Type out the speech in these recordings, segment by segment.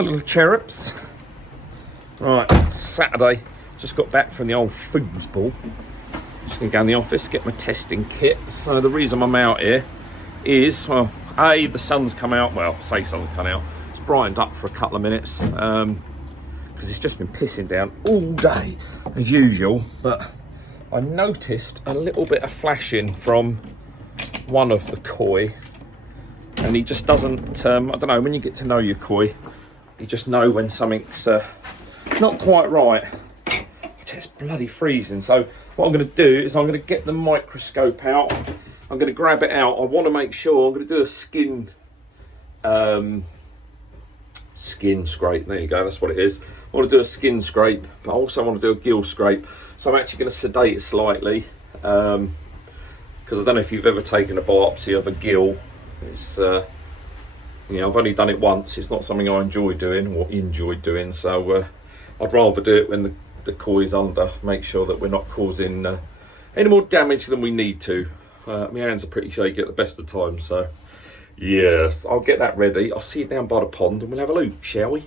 my little cherubs. Right, Saturday, just got back from the old foosball. Just gonna go in the office, get my testing kit. So the reason I'm out here is, well, A, the sun's come out, well, say sun's come out. It's brightened up for a couple of minutes, because it's just been pissing down all day, as usual. But I noticed a little bit of flashing from one of the koi. And he just doesn't, I don't know, when you get to know your koi, you just know when something's not quite right. It's bloody freezing. So what I'm going to do is I'm going to get the microscope out. I'm going to grab it out. I want to make sure I'm going to do a skin scrape. There you go, that's what it is. I want to do a skin scrape, but I also want to do a gill scrape. So I'm actually going to sedate it slightly, because I don't know if you've ever taken a biopsy of a gill. It's you know, I've only done it once. It's not something I enjoyed doing, so I'd rather do it when the koi's under, make sure that we're not causing any more damage than we need to. My hands are pretty shaky at the best of times, so yes, I'll get that ready. I'll see you down by the pond and we'll have a look, shall we?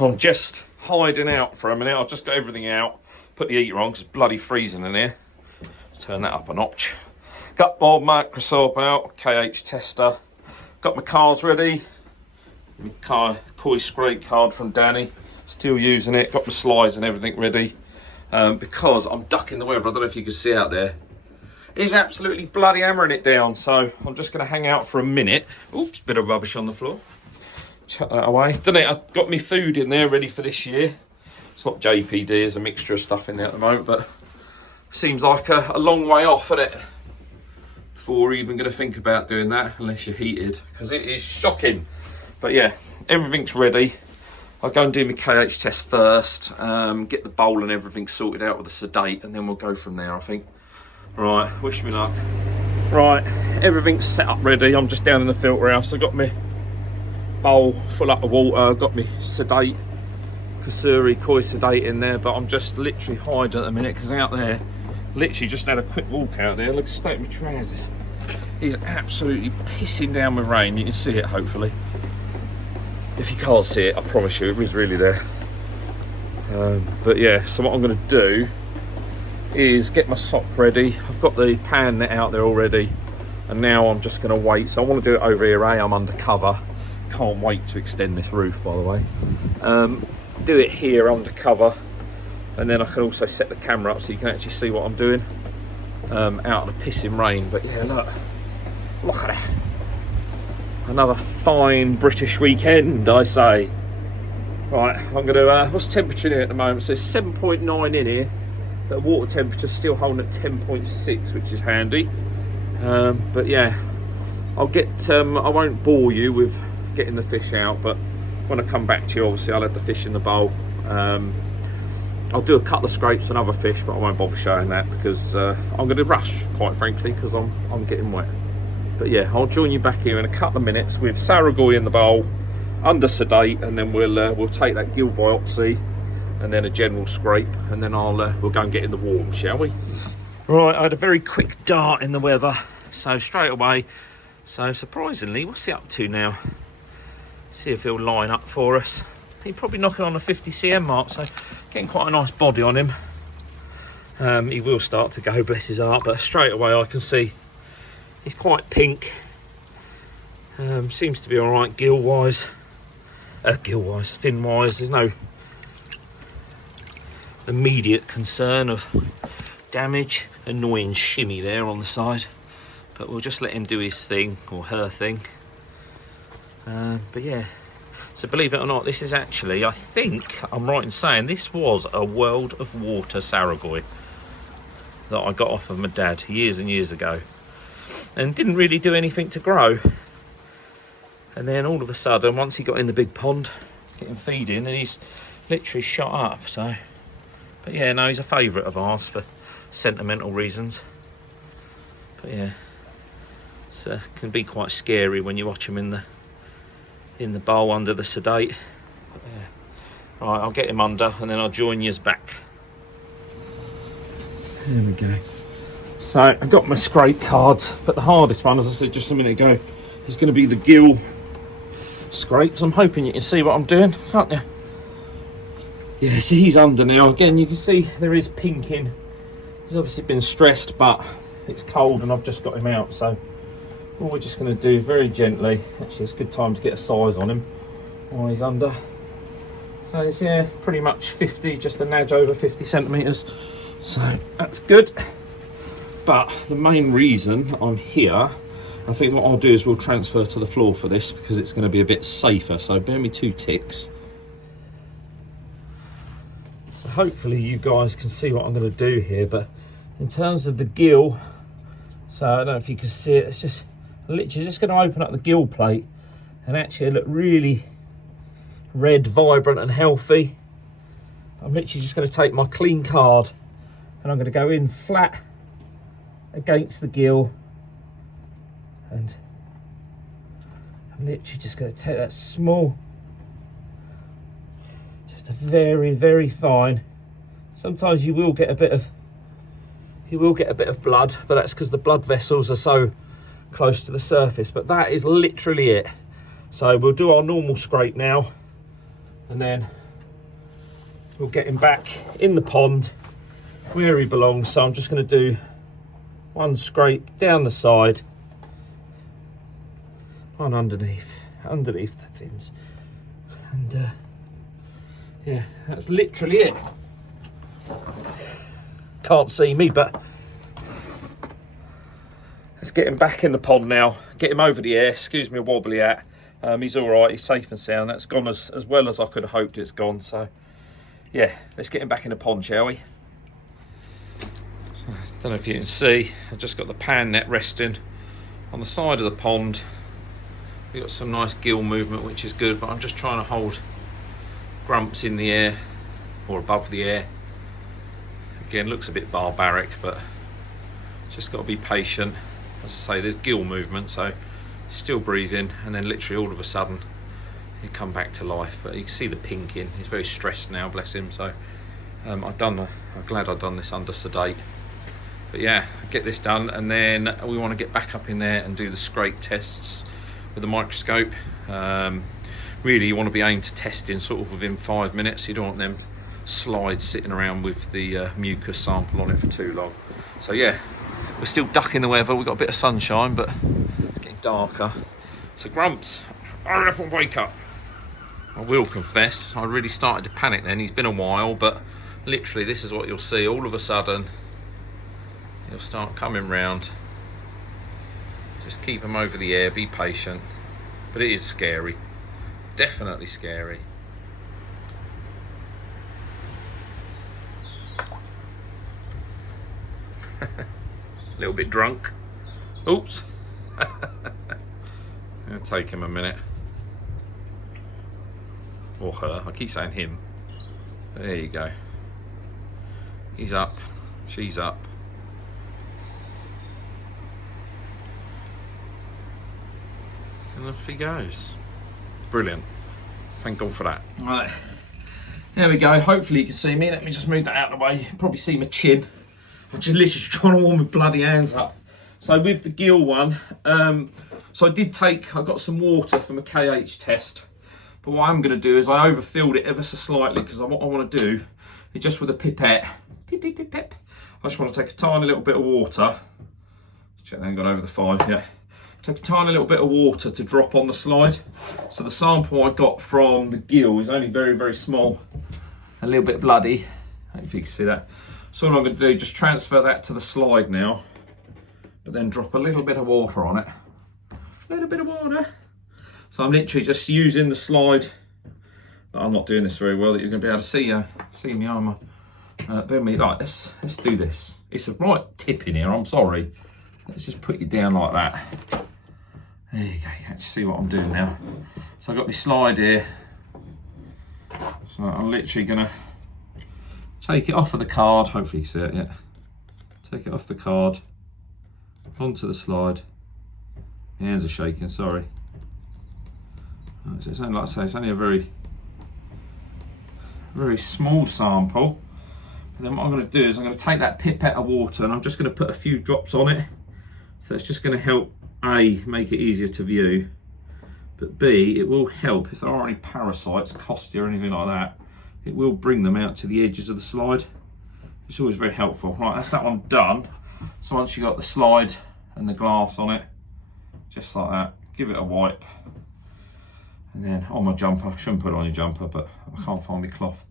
I'm just hiding out for a minute. I've just got everything out, put the heater on because it's bloody freezing in here. Turn that up a notch. Got my Microscope out, KH tester. Got my cards ready. My koi scrape card from Danny. Still using it. Got my slides and everything ready. Because I'm ducking the weather. I don't know if you can see out there. He's absolutely bloody hammering it down. So I'm just going to hang out for a minute. Oops, bit of rubbish on the floor. Chuck that away. Done it. I've got my food in there ready for this year. It's not JPD. There's a mixture of stuff in there at the moment. But seems like a long way off, isn't it? Before we're even going to think about doing that, unless you're heated, because it is shocking. But yeah, everything's ready. I'll go and do my KH test first, get the bowl and everything sorted out with the sedate, and then we'll go from there, I think. Right, wish me luck. Right, everything's set up ready. I'm just down in the filter house. I've got my bowl full up of water. I've got my sedate, Kasuri koi sedate in there, but I'm just literally hiding at the minute because out there, literally just had a quick walk out there. Look at the state of my trousers. It's absolutely pissing down with rain. You can see it, hopefully. If you can't see it, I promise you, it was really there. But yeah, so what I'm going to do is get my sock ready. I've got the pan net out there already, and now I'm just going to wait. So I want to do it over here. I'm under cover. Can't wait to extend this roof, by the way. Do it here under cover. And then I can also set the camera up so you can actually see what I'm doing out of the pissing rain. But yeah, look at that. Another fine British weekend, I say. Right, I'm going to, what's the temperature in here at the moment? So it's 7.9 in here. The water temperature's still holding at 10.6, which is handy. But yeah, I'll get, I won't bore you with getting the fish out, but when I come back to you, obviously I'll have the fish in the bowl. I'll do a couple of scrapes and other fish, but I won't bother showing that because I'm going to rush, quite frankly, because I'm getting wet. But yeah, I'll join you back here in a couple of minutes with Saragoi in the bowl, under sedate, and then we'll take that gill biopsy, and then a general scrape, and then we'll go and get in the warm, shall we? Right, I had a very quick dart in the weather, so straight away. So surprisingly, what's he up to now? See if he'll line up for us. He's probably knocking on the 50 cm mark, so getting quite a nice body on him. He will start to go, bless his heart, but straight away I can see he's quite pink. Seems to be all right gill-wise. Fin-wise. There's no immediate concern of damage. Annoying shimmy there on the side, but we'll just let him do his thing, or her thing. But yeah. So believe it or not, this is actually, I think I'm right in saying, this was a World of Water Saragoi that I got off of my dad years and years ago, and didn't really do anything to grow. And then all of a sudden, once he got in the big pond, getting feeding, and he's literally shot up. So, but yeah, no, he's a favourite of ours for sentimental reasons. But yeah, it can be quite scary when you watch him in the bowl under the sedate. Yeah. Right, I'll get him under and then I'll join yous back. There we go. So I've got my scrape cards, but the hardest one, as I said just a minute ago, is going to be the gill scrapes. I'm hoping you can see what I'm doing, can't you? Yeah, see, he's under now. Again, you can see there is pinking. He's obviously been stressed, but it's cold and I've just got him out. So all we're just going to do very gently. Actually, it's a good time to get a size on him while he's under. So it's, yeah, pretty much 50, just a nudge over 50 centimetres. So that's good. But the main reason I'm here, I think what I'll do is we'll transfer to the floor for this because it's going to be a bit safer. So bear me 2 ticks. So hopefully you guys can see what I'm going to do here. But in terms of the gill, so I don't know if you can see it, it's just literally just going to open up the gill plate and actually look really red, vibrant and healthy. I'm literally just going to take my clean card and I'm going to go in flat against the gill, and I'm literally just going to take that small, just a very, very fine. Sometimes you will get a bit of blood, but that's because the blood vessels are so close to the surface. But that is literally it. So we'll do our normal scrape now, and then we'll get him back in the pond where he belongs. So I'm just going to do one scrape down the side, one underneath the fins, and yeah, that's literally it. Can't see me, but let's get him back in the pond now, get him over the air. Excuse me a wobbly at. He's all right, he's safe and sound. That's gone as well as I could have hoped it's gone. So yeah, let's get him back in the pond, shall we? Don't know if you can see, I've just got the pan net resting on the side of the pond. We've got some nice gill movement, which is good, but I'm just trying to hold grumps in the air or above the air. Again, looks a bit barbaric, but just got to be patient. As I say, there's gill movement, so still breathing, and then literally all of a sudden he'll come back to life. But you can see the pinking. He's very stressed now, bless him. So I'm glad I've done this under sedate. But yeah, get this done, and then we want to get back up in there and do the scrape tests with the microscope. Really, you want to be aimed to testing sort of within 5 minutes. You don't want them slides sitting around with the mucus sample on it for too long. So yeah, we're still ducking the weather. We've got a bit of sunshine, but it's getting darker. So Grumps, hurry up and wake up. I will confess, I really started to panic then. He's been a while, but literally this is what you'll see. All of a sudden, he'll start coming round. Just keep him over the air, be patient. But it is scary, definitely scary. A little bit drunk. Oops. It'll take him a minute. Or her, I keep saying him. There you go. He's up, she's up. And off he goes. Brilliant. Thank God for that. Right. There we go. Hopefully you can see me. Let me just move that out of the way. You can probably see my chin. I'm just literally trying to warm my bloody hands up. So with the gill one, so I got some water from a KH test. But what I'm going to do is I overfilled it ever so slightly, because what I want to do is just with a pipette, pip, pip, pip, pip. I just want to take a tiny little bit of water. Check they ain't got over the 5 yet. Take a tiny little bit of water to drop on the slide. So the sample I got from the gill is only very, very small. A little bit bloody. I don't know if you can see that. So what I'm going to do, just transfer that to the slide now. But then drop a little bit of water on it. A little bit of water. So I'm literally just using the slide. I'm not doing this very well that you're going to be able to see me on my... bear me, right, let's do this. It's a right tip in here, I'm sorry. Let's just put you down like that. There you go, you can see what I'm doing now. So I've got my slide here. So I'm literally gonna take it off of the card. Hopefully you see it, yeah. Take it off the card, onto the slide. My hands are shaking, sorry. So it's only, like I say, it's only a very, very small sample. And then what I'm gonna do is I'm gonna take that pipette of water and I'm just gonna put a few drops on it. So it's just going to help, make it easier to view, but B, it will help if there are any parasites, costia or anything like that. It will bring them out to the edges of the slide. It's always very helpful. Right, that's that one done. So once you've got the slide and the glass on it, just like that, give it a wipe. And then on my jumper, I shouldn't put it on your jumper, but I can't find my cloth.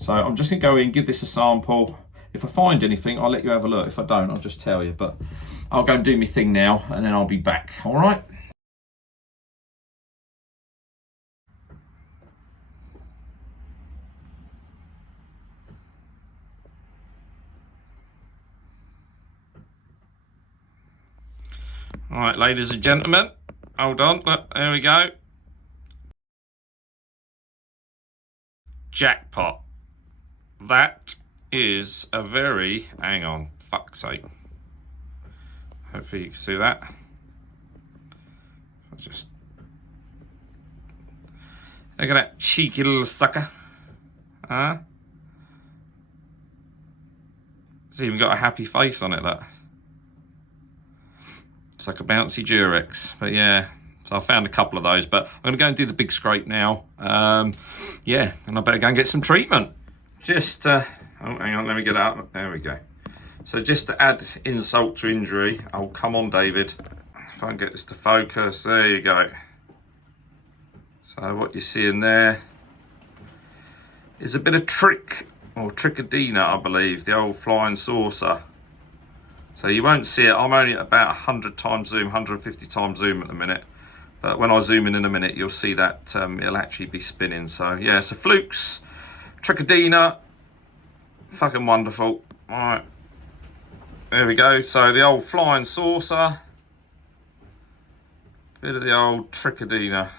So I'm just gonna go in, give this a sample. If I find anything, I'll let you have a look. If I don't, I'll just tell you. But I'll go and do my thing now, and then I'll be back, all right? All right, ladies and gentlemen, hold on, look, there we go. Jackpot. That is a very, hang on, fuck's sake. Hopefully you can see that. I'll just, look at that cheeky little sucker. Huh? It's even got a happy face on it, look. It's like a bouncy Durex, but yeah. So I found a couple of those, but I'm gonna go and do the big scrape now. Yeah, and I better go and get some treatment. Just, oh, hang on, let me get it up. There we go. So just to add insult to injury, oh, come on, David. If I can get this to focus, there you go. So what you're seeing there is a bit of trichodina, I believe, the old flying saucer. So you won't see it. I'm only at about 100 times zoom, 150 times zoom at the minute. But when I zoom in a minute, you'll see that it'll actually be spinning. So yeah, so flukes, trichodina, fucking wonderful. All right, there we go. So the old flying saucer, bit of the old trichodina.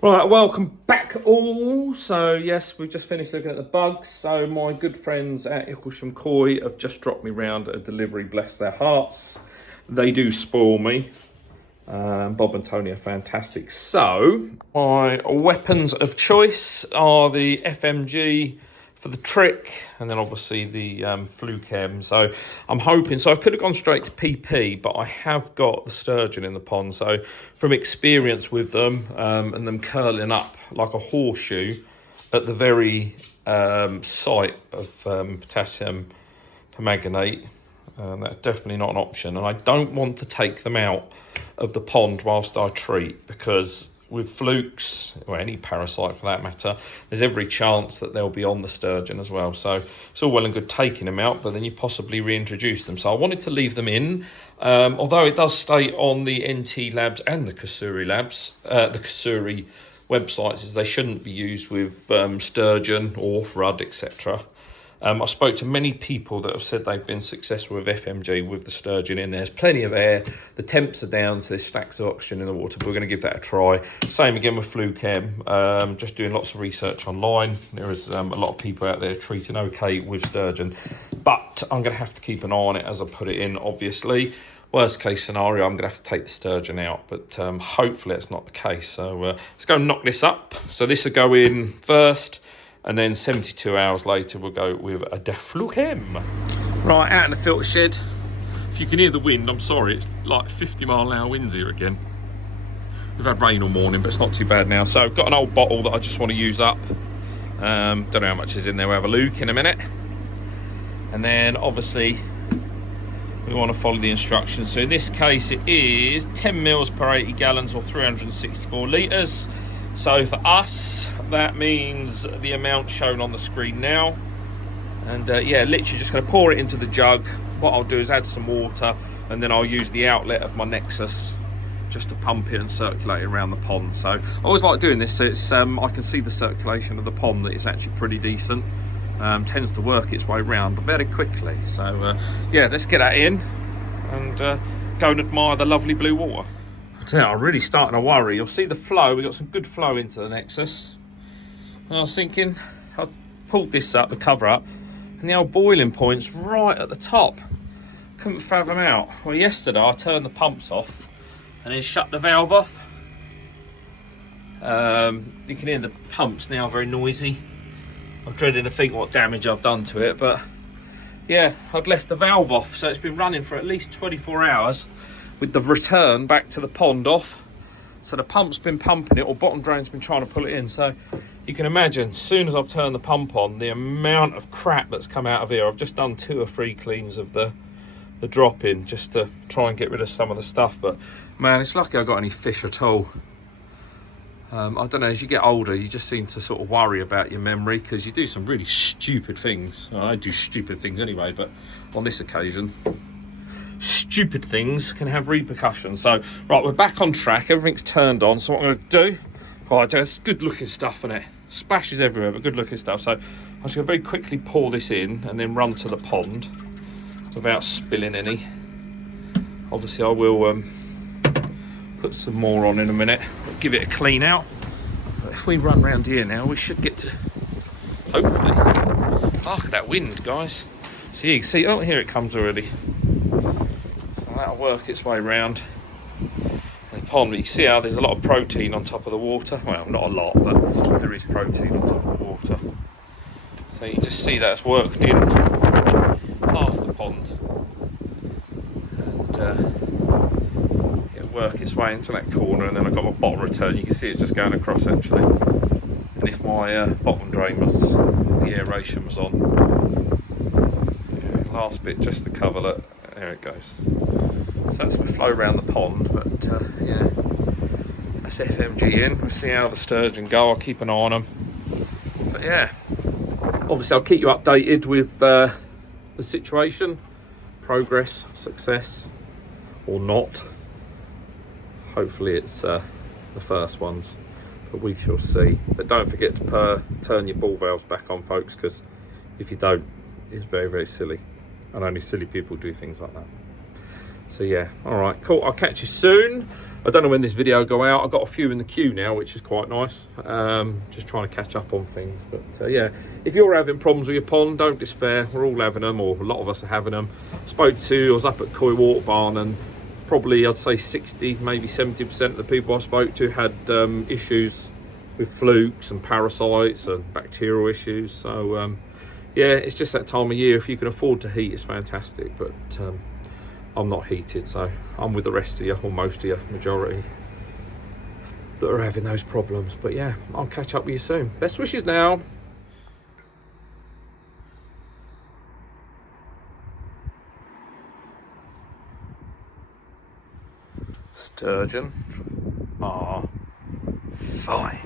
Right, welcome back all. So yes, we've just finished looking at the bugs. So my good friends at Icklesham Koi have just dropped me round a delivery, bless their hearts. They do spoil me. Bob and Tony are fantastic. So my weapons of choice are the FMG for the trick, and then obviously the Fluchem. So I'm hoping, so I could have gone straight to PP, but I have got the sturgeon in the pond. So from experience with them and them curling up like a horseshoe at the very site of potassium permanganate, that's definitely not an option. And I don't want to take them out of the pond whilst I treat, because with flukes, or any parasite for that matter, there's every chance that they'll be on the sturgeon as well. So it's all well and good taking them out, but then you possibly reintroduce them. So I wanted to leave them in, although it does state on the NT Labs and the Kasuri Labs, the Kasuri websites, is they shouldn't be used with sturgeon or rudd, etc. I spoke to many people that have said they've been successful with FMG with the sturgeon in there. There's plenty of air, the temps are down, so there's stacks of oxygen in the water, but we're going to give that a try. Same again with Fluchem, just doing lots of research online. There is a lot of people out there treating okay with sturgeon, but I'm going to have to keep an eye on it as I put it in, obviously. Worst case scenario, I'm going to have to take the sturgeon out, but hopefully it's not the case. So let's go and knock this up. So this will go in first, and then 72 hours later, we'll go with a Fluchem. Right, out in the filter shed. If you can hear the wind, I'm sorry, it's like 50-mile-an-hour winds here again. We've had rain all morning, but it's not too bad now. So I've got an old bottle that I just want to use up. Don't know how much is in there, we'll have a look in a minute. And then obviously, we want to follow the instructions. So in this case, it is 10 mils per 80 gallons or 364 litres. So for us, that means the amount shown on the screen now. And yeah, literally just going to pour it into the jug. What I'll do is add some water, and then I'll use the outlet of my Nexus just to pump it and circulate it around the pond. So I always like doing this, so it's I can see the circulation of the pond, that it's actually pretty decent. Tends to work its way round very quickly. So yeah, let's get that in and go and admire the lovely blue water. I tell you, I'm really starting to worry. You'll see the flow. We've got some good flow into the Nexus. And I was thinking, I pulled this up, the cover up, and the old boiling point's right at the top. Couldn't fathom out. Well, yesterday I turned the pumps off and then shut the valve off. You can hear the pumps now very noisy. I'm dreading to think what damage I've done to it, but yeah, I'd left the valve off, so it's been running for at least 24 hours with the return back to the pond off. So the pump's been pumping it, or bottom drain's been trying to pull it in. So you can imagine, as soon as I've turned the pump on, the amount of crap that's come out of here. I've just done 2 or 3 cleans of the drop in just to try and get rid of some of the stuff. But man, it's lucky I got any fish at all. I don't know, as you get older, you just seem to sort of worry about your memory, because you do some really stupid things. Well, I do stupid things anyway, but on this occasion, stupid things can have repercussions. So, right, we're back on track. Everything's turned on. So what I'm going to do, right, it's good looking stuff in it. Splashes everywhere, but good looking stuff. So I'm just going to very quickly pour this in and then run to the pond without spilling any. Obviously, I will put some more on in a minute, give it a clean out. But if we run round here now, we should get to, hopefully, look at that wind, guys. So you can see, oh, here it comes already. So that'll work its way round the pond. But you can see how there's a lot of protein on top of the water. Well, not a lot, but there is protein on top of the water. So you just see that's worked in half the pond, and work its way into that corner, and then I've got my bottom return. You can see it just going across actually. And if my bottom drain was, the aeration was on, yeah, last bit just to cover that, there it goes. So that's my flow around the pond, but yeah, that's FMG in. We'll see how the sturgeon go. I'll keep an eye on them. But yeah, obviously I'll keep you updated with the situation, progress, success, or not. Hopefully it's the first ones, but we shall see. But don't forget to turn your ball valves back on, folks, because if you don't, it's very, very silly. And only silly people do things like that. So yeah, all right, cool. I'll catch you soon. I don't know when this video will go out. I've got a few in the queue now, which is quite nice. Just trying to catch up on things. But yeah, if you're having problems with your pond, don't despair. We're all having them, or a lot of us are having them. I was up at Coy Water Barn, and probably I'd say 60, maybe 70% of the people I spoke to had issues with flukes and parasites and bacterial issues. So yeah, it's just that time of year. If you can afford to heat, it's fantastic. But I'm not heated, so I'm with the rest of you, or most of you, majority, that are having those problems. But yeah, I'll catch up with you soon. Best wishes now. Sturgeon are fine.